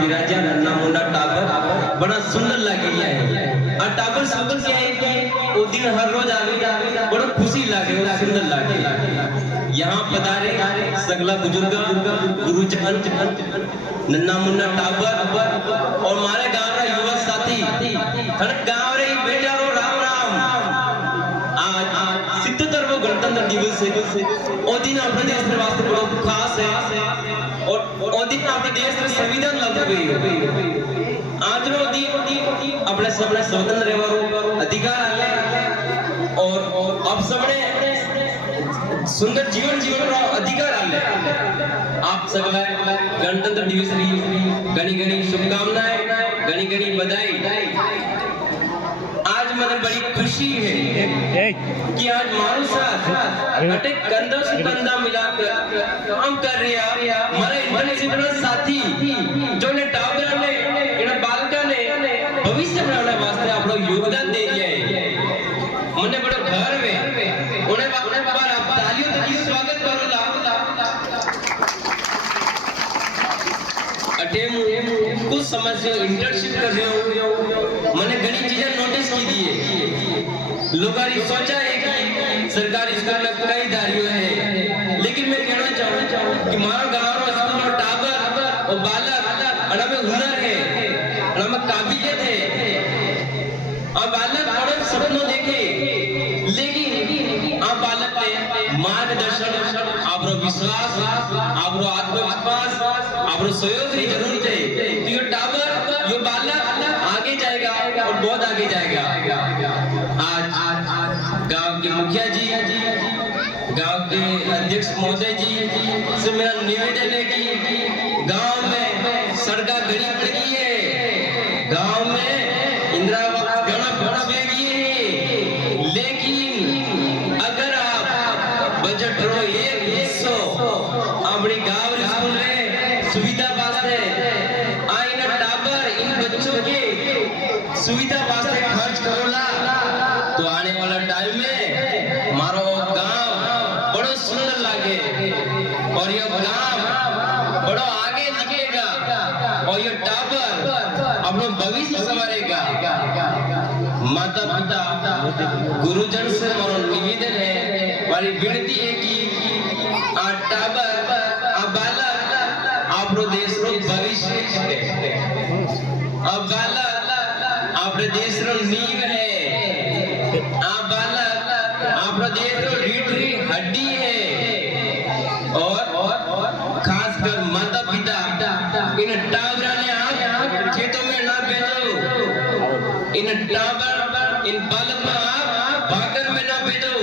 विराजा नन्ना मुन्ना टाबर बड़ा सुंदर लगे है। आ टाबर सुंदर क्या है कि वो दिन हर रोज आवे बड़ा खुशी लागे और सुंदर लागे। यहाँ पधारे सगला बुजुर्ग गुरुजन नन्ना मुन्ना टाबर और हमारे गांव का युवा साथी गांव रे बेटा रो राम राम। आज 77वां गणतंत्र दिवस है। ओ दिन अपने देश के वास्ते बड़ा खास है और ओ दिन अपने देश में संविधान लागू हुई। आज रो दिन अपने सबने स्वतंत्र रहवारो अधिकार आले और अब सबने सुंदर जीवन जीवन रो अधिकार आले। आप सगला गणतंत्र दिवस की घनी घनी शुभकामनाएं घनी घनी बधाई। आज मैंने बड़ी खुशी है कि आज मारू साथ अटे कंधा से कंधा मिलाकर काम कर रहे हैं हमारे इंटरनेशनल साथी जो ने टाबरा ने इन बालका ने भविष्य बनाने वास्ते आप लोग योगदान दे दिया है। मने बड़ा गर्व है उन्हें बार आप तालियों तक स्वागत करो ला अटे कुछ समझ इंटर्नशिप कर रहे हो मैंने घनी चीजें नोटिस की दी है। लोगों ने सोचा है कि सरकारी स्कूल में कई दारियों है लेकिन मैं कहना चाहूँ कि हमारा गांव और स्कूल में टाबर और बालक और हमें हुनर है और हमें काबिलियत है और बालक बड़े सपनों देखे लेकिन आप बालक ने मार्गदर्शन आप विश्वास आप आत्मविश्वास आप सहयोग की जरूरत है। तो ये टाबर ये बालक आगे जाएगा और बहुत आगे जाएगा। आज गांव के मुखिया जी गांव के अध्यक्ष महोदय जी से मेरा निवेदन है कि गांव में सड़क गरीब लगी है गांव में इंदिरा आवास घना बड़ा बेगी है लेकिन अगर आप बजट रो एक हिस्सो अपनी गांव स्कूल में सुविधा वास्ते आईना टाबर इन बच्चों के सुविधा वास्ते खर्च करोला तो आने वाला टाइम में मारो गांव बड़ा सुंदर लागे और ये गांव बड़ा आगे निकलेगा और ये टाबर अपना भविष्य संवारेगा। माता पिता गुरुजन से मोर निवेदन है हमारी विनती है कि आ टाबर आ बालक आपरो देश रो भविष्य है अब बालक आपरे देश रो नींव है आप बालक आपरो देश रो रीढ़ की हड्डी है और खासकर माता पिता इन टाबरा ने आप खेतों में ना भेजो इन टाबर इन बालक को आप भागर में ना भेजो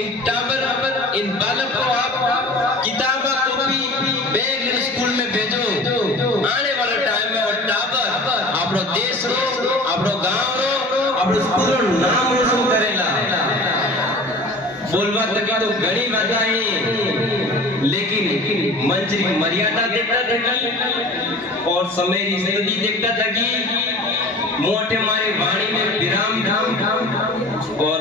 इन टाबर इन बालक को आप किताब कॉपी बैग स्कूल में भेजो। आने वाला टाइम में और टाबर आपरो देश रो आपरो गांव रो आपरो स्कूल रो नाम रोशन करेला। बोलवा तक तो घणी बातें लेकिन मंच की मर्यादा देखता था और समय की स्थिति देखता था कि मोटे मारे वाणी में विराम और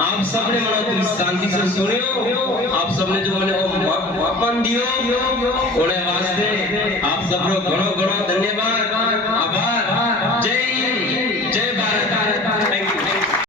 आप सबने मनो तुम शांति से सुनियो आप सबने जो मने मापन दियो उन्हें वास्ते आप सबरो घणो घणो धन्यवाद आभार। जय